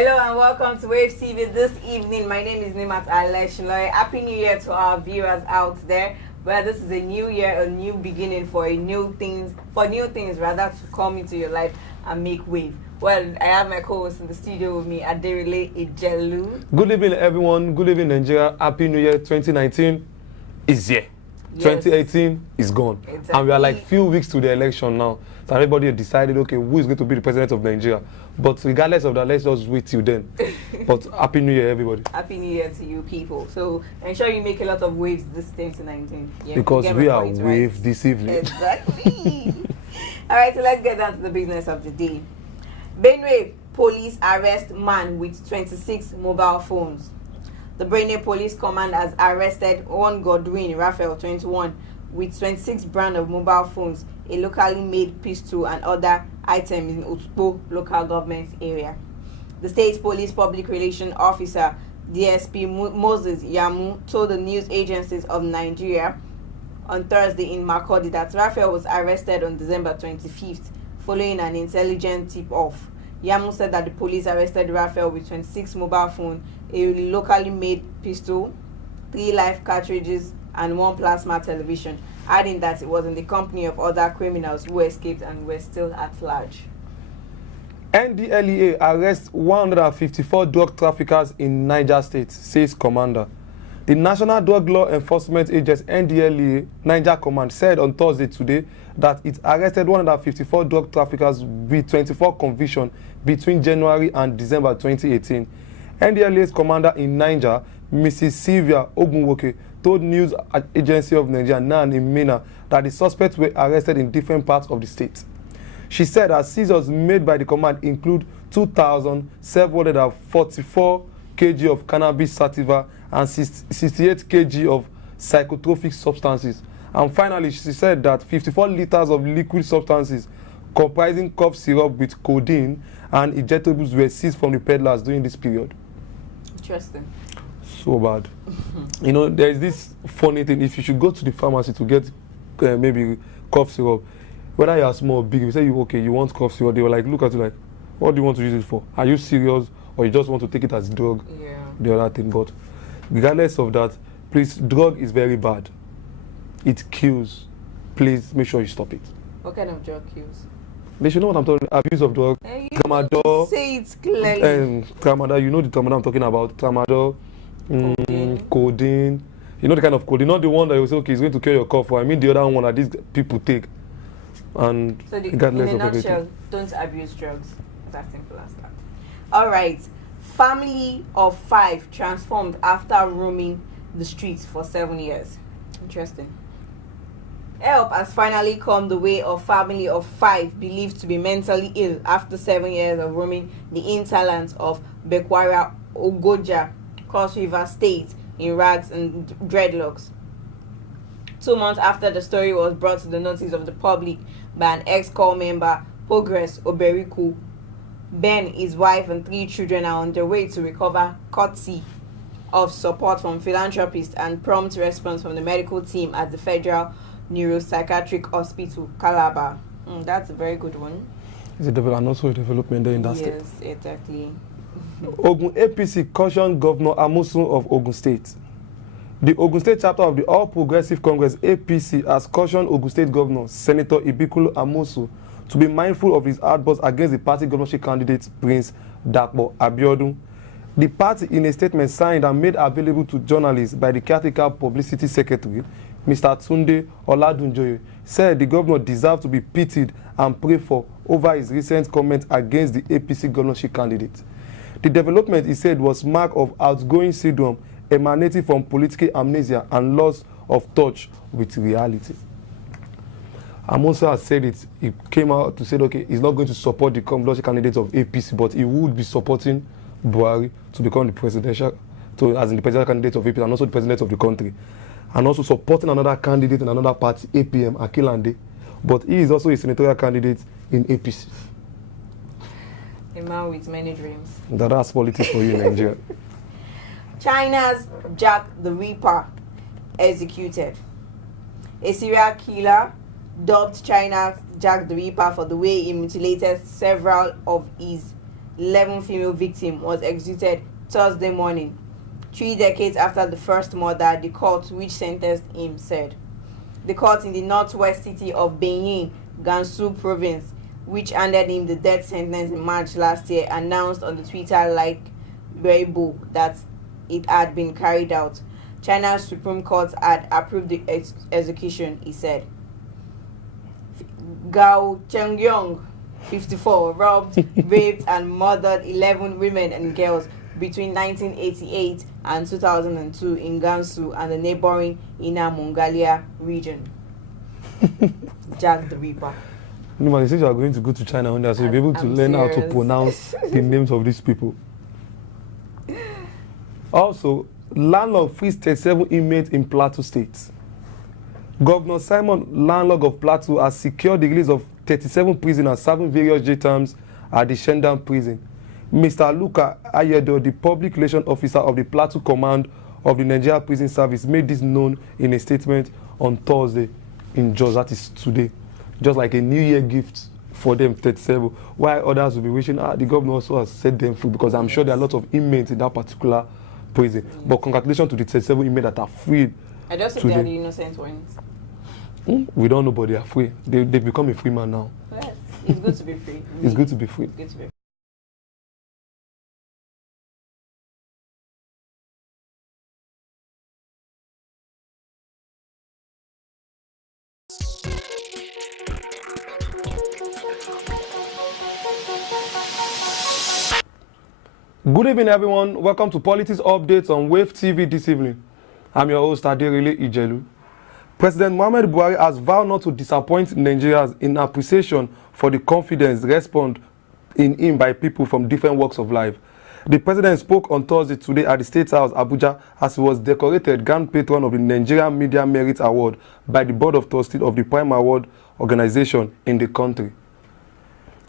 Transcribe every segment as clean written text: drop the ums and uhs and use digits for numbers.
Hello and welcome to WAVEStv this evening. My name is Nimat Aleshloi. Happy New Year to our viewers out there. Well, this is a new year, a new beginning for new things rather to come into your life and make wave. Well, I have my co-host in the studio with me, Aderele Ijelu. Good evening, everyone. Good evening, Nigeria. Happy New Year. 2019 is here. Yes. 2018 is gone. Exactly. And we are like few weeks to the election now. So everybody has decided, okay, who is going to be the president of Nigeria? But regardless of that, let's just wait till then. But Happy New Year, everybody. Happy New Year to you people. So ensure you make a lot of waves this 2019. Yeah, because we are wave this evening. Exactly. All right, so let's get down to the business of the day. Benue police arrest man with 26 mobile phones. The Benue Police Command has arrested one Godwin Raphael, 21, with 26 brand of mobile phones, a locally made pistol and other items in Otukpo local government area. The State Police Public Relations Officer, DSP Moses Yamu, told the news agencies of Nigeria on Thursday in Makurdi that Raphael was arrested on December 25th following an intelligent tip-off. Yamu said that the police arrested Raphael with 26 mobile phones, a locally made pistol, 3 live cartridges, and 1 plasma television, adding that it was in the company of other criminals who escaped and were still at large. NDLEA arrests 154 drug traffickers in Niger State, says commander. The National Drug Law Enforcement Agency, NDLEA, Niger Command, said on Thursday today that it arrested 154 drug traffickers with 24 convictions between January and December 2018. NDLEA's commander in Niger, Mrs. Sylvia Ogunwoke, told News Agency of Nigeria, NAN, in Mina, that the suspects were arrested in different parts of the state. She said that seizures made by the command include 2,744 kg of cannabis sativa and 68 kg of psychotropic substances. And finally, she said that 54 liters of liquid substances comprising cough syrup with codeine and injectables were seized from the peddlers during this period. Interesting. So bad. You know, there is this funny thing. If you should go to the pharmacy to get maybe cough syrup, whether you are small or big, if you say you want cough syrup, they will like look at you like, what do you want to use it for? Are you serious, or you just want to take it as drug? Yeah. The other thing. But regardless of that, please, drug is very bad. It kills. Please make sure you stop it. What kind of drug kills? They should know what I'm talking about. Abuse of drug. Tramadol. Say it clearly. Tramadol, you know the tramadol I'm talking about. Tramadol, codeine. You know the kind of codeine, not the one that you say, okay, it's going to cure your cough. I mean the other one that these people take. And so regardless in a of nutshell, everything, don't abuse drugs. It's as simple as that. All right. Family of 5 transformed after roaming the streets for 7 years. Interesting. Help has finally come the way of family of 5 believed to be mentally ill after 7 years of roaming the hinterlands of Bekwara Ogoja, Cross River State in rags and dreadlocks. 2 months after the story was brought to the notice of the public by an ex-corps member, Progress Oberiku, Ben, his wife, and 3 children are on their way to recover courtesy of support from philanthropists and prompt response from the medical team at the Federal Neuropsychiatric Hospital, Calabar. That's a very good one. It's and also a development there in that state. Yes, exactly. Ogun APC cautioned Governor Amosun of Ogun State. The Ogun State chapter of the All Progressive Congress APC has cautioned Ogun State Governor Senator Ibikulu Amosu to be mindful of his outbursts against the party governorship candidate Prince Dapo Abiodun. The party, in a statement signed and made available to journalists by the caretaker publicity secretary, Mr. Tunde Oladunjoye, said the governor deserved to be pitied and prayed for over his recent comments against the APC governorship candidate. The development, he said, was mark of outgoing syndrome emanating from political amnesia and loss of touch with reality. Amonso has said it. He came out to say, okay, he's not going to support the governorship candidate of APC, but he would be supporting Buhari to become the presidential, as in the presidential candidate of APC and also the president of the country, and also supporting another candidate in another party, APM, Akilande, but he is also a senatorial candidate in APC. A man with many dreams. That's politics for you in Nigeria. China's Jack the Ripper executed. A serial killer dubbed China's Jack the Ripper for the way he mutilated several of his 11 female victim was executed Thursday morning, 3 decades after the first murder, the court which sentenced him said. The court in the northwest city of Benin, Gansu province, which handed him the death sentence in March last year, announced on the Twitter-like Weibo that it had been carried out. China's Supreme Court had approved the execution, he said. Gao Chengyong, 54, robbed, raped, and murdered 11 women and girls between 1988 and 2002 in Gansu and the neighboring Inner Mongolia region. Jack the Ripper. No, they say you are going to go to China one day, so you'll be able to learn how to pronounce the names of these people. Also, landlord frees 37 inmates in Plateau State. Governor Simon, landlord of Plateau, has secured the release of 37 prisoners serving various jail terms at the Shendam prison. Mr. Luka Ayedo, the public relations officer of the Plateau Command of the Nigeria Prison Service, made this known in a statement on Thursday in Jos, that is today. Just like a New Year gift for them, 37, while others will be wishing, the governor also has set them free, because I'm sure there are a lot of inmates in that particular prison. Yes. But congratulations to the 37 inmates that are freed. I just think they are the innocent ones. We don't know, but they are free. They become a free man now. Well, it's good to be free. It's good to be free. It's good to be free. Good evening, everyone. Welcome to Politics Updates on WAVEStv this evening. I'm your host, Aderele Ijelu. President Muhammadu Buhari has vowed not to disappoint Nigerians in appreciation for the confidence responded in him by people from different walks of life. The president spoke on Thursday today at the State House, Abuja, as he was decorated Grand Patron of the Nigerian Media Merit Award by the Board of Trustees of the Prime Award organization in the country.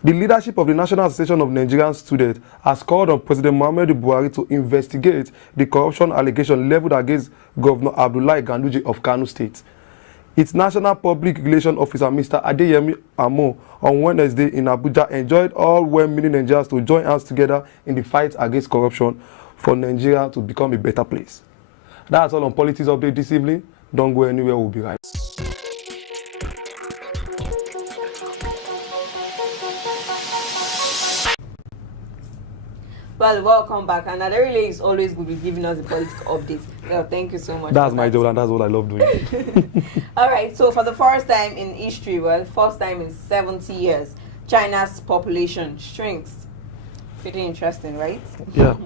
The leadership of the National Association of Nigerian Students has called on President Muhammadu Buhari to investigate the corruption allegation leveled against Governor Abdullahi Ganduje of Kano State. Its National Public Relations Officer, Mr. Adeyemi Amo, on Wednesday in Abuja, enjoined all well-meaning Nigerians to join hands together in the fight against corruption for Nigeria to become a better place. That's all on Politics Update this evening. Don't go anywhere, we'll be right back. Well, welcome back. And Aderele is always going to be giving us the political updates. Well, thank you so much. That's my job, and that's what I love doing. All right, so for the first time in history, well, first time in 70 years, China's population shrinks. Pretty interesting, right? Yeah.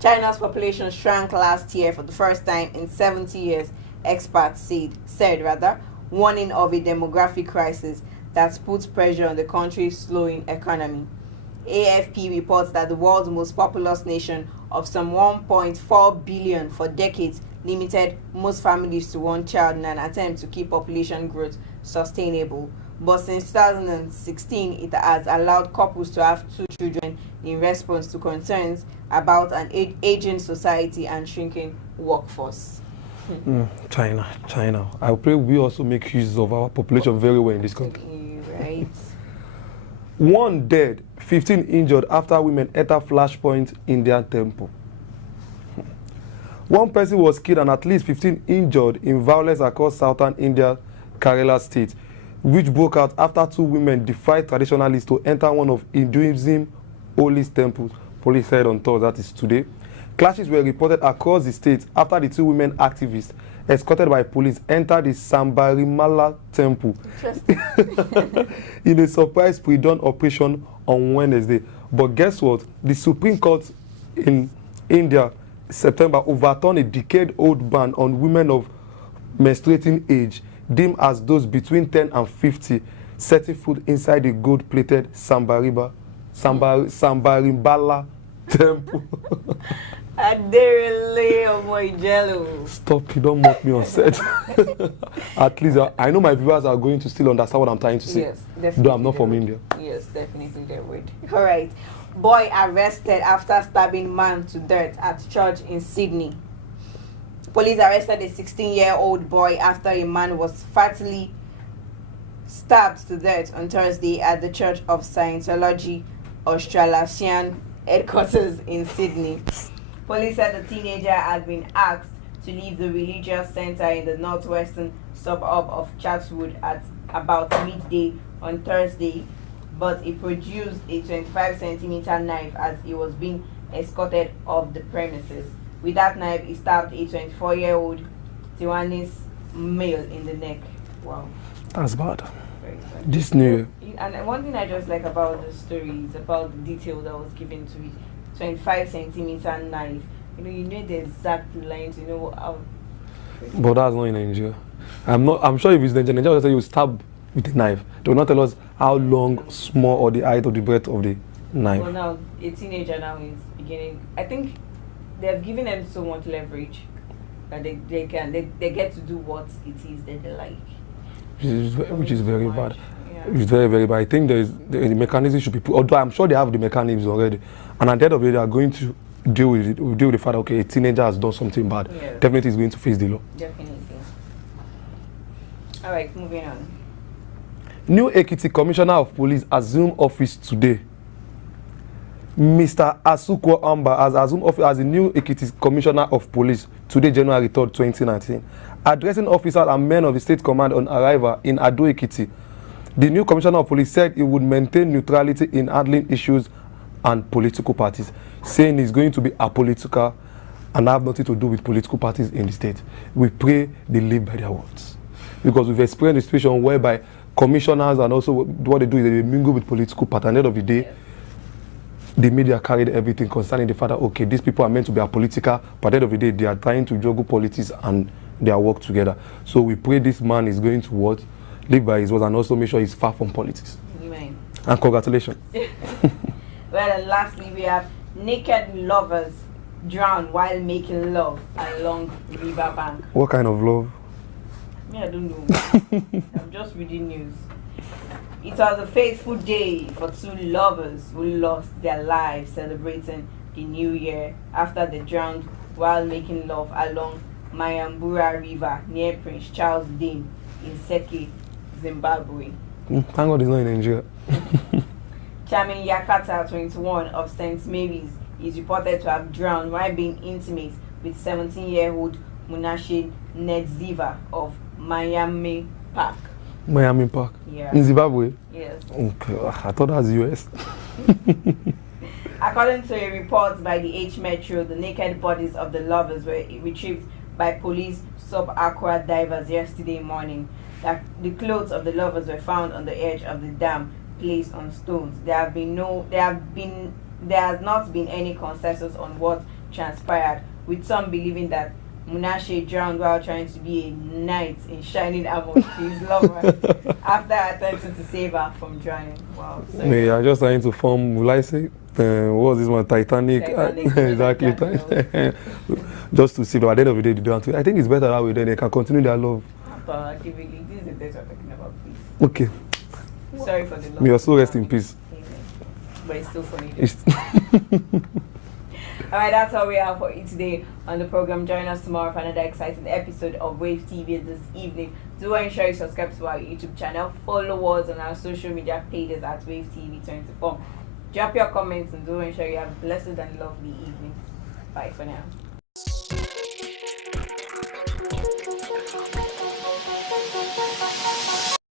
China's population shrank last year for the first time in 70 years, experts said, warning of a demographic crisis that puts pressure on the country's slowing economy. AFP reports that the world's most populous nation of some 1.4 billion for decades limited most families to one child in an attempt to keep population growth sustainable. But since 2016, it has allowed couples to have 2 children in response to concerns about an aging society and shrinking workforce. China. I pray we also make use of our population very well in this country. Right. 1 dead, 15 injured after women enter flashpoint in their temple. 1 person was killed and at least 15 injured in violence across southern India, Kerala state, which broke out after 2 women defied traditionalists to enter one of Hinduism's holiest temples, police said on Thursday, that is today. Clashes were reported across the state after the 2 women activists, escorted by police, entered the Sambarimala temple in a surprise pre-dawn operation on Wednesday. But guess what? The Supreme Court in India, September, overturned a decade-old ban on women of menstruating age, deemed as those between 10 and 50, setting foot inside the gold-plated Sambarimala temple. Aderele Omoijelu. Stop, you don't mock me on set. At least I know my viewers are going to still understand what I'm trying to say. Yes, definitely. Though I'm not from India. Yes, definitely they would. All right. Boy arrested after stabbing man to death at church in Sydney. Police arrested a 16-year-old boy after a man was fatally stabbed to death on Thursday at the Church of Scientology Australasian headquarters in Sydney. Police said the teenager had been asked to leave the religious center in the northwestern suburb of Chatswood at about midday on Thursday, but he produced a 25-centimeter knife as he was being escorted off the premises. With that knife, he stabbed a 24-year-old Taiwanese male in the neck. Wow. That's bad. Very bad. This new. And one thing I just like about the story is about the detail that was given to it. 25-centimeter knife. You know the exact lines. You know how. But that's not in Nigeria. I'm sure if it's Nigeria will say you stab with a knife. They will not tell us how long, small, or the height or the breadth of the knife. Well, now a teenager now is beginning. I think they have given them so much leverage that they get to do what it is that they like. Which is very bad. Yeah. It's very, very bad. I think the mechanism should be put, although I'm sure they have the mechanisms already. And at the end of the day, they are going to deal with it. Deal with the fact that, okay, a teenager has done something bad. Yeah. Definitely is going to face the law. Definitely. All right, moving on. New Ekiti Commissioner of Police assumed office today. Mr. Asukwo Amba has assumed office as the new Ekiti Commissioner of Police today, January 3rd, 2019. Addressing officers and men of the state command on arrival in Ado Ekiti, the new Commissioner of Police said he would maintain neutrality in handling issues and political parties, saying he's going to be apolitical and have nothing to do with political parties in the state. We pray they live by their words. Because we've experienced a situation whereby commissioners and also what they do is they mingle with political parties. At the end of the day, the media carried everything concerning the fact that, okay, these people are meant to be apolitical, but at the end of the day, they are trying to juggle politics and their work together. So we pray this man is going to what? Live by his words and also make sure he's far from politics. Amen. And congratulations. Well, and lastly, we have naked lovers drown while making love along river bank. What kind of love? Me, I don't know. I'm just reading news. It was a fateful day for two lovers who lost their lives celebrating the new year after they drowned while making love along Mayambura River near Prince Charles Dam in Seke, Zimbabwe. Thank God he's not in Nigeria. Chairman Yakata, 21, of St. Mary's, is reported to have drowned while being intimate with 17-year-old Munashe Nedziva of Miami Park. Miami Park? Yeah. In Zimbabwe? Yes. Okay, I thought that was US. According to a report by the H Metro, the naked bodies of the lovers were retrieved by police sub-aqua divers yesterday morning. The clothes of the lovers were found on the edge of the dam, placed on stones. There has not been any consensus on what transpired, with some believing that Munashe drowned while trying to be a knight in shining armor to his lover after attempting to save her from drowning. Wow. Me, I'm just trying to form, will I say, what was this one? Titanic. Exactly. Just to see, but at the end of the day, they don't. I think it's better that way, then they can continue their love. But this is the date we're talking about, please. Okay. Sorry for the love. May your soul rest in peace. But it's still funny. Alright, that's all we have for you today on the program. Join us tomorrow for another exciting episode of WAVEStv this evening. Do ensure you subscribe to our YouTube channel. Follow us on our social media pages at WAVEStv24. Drop your comments and do ensure you have a blessed and lovely evening. Bye for now.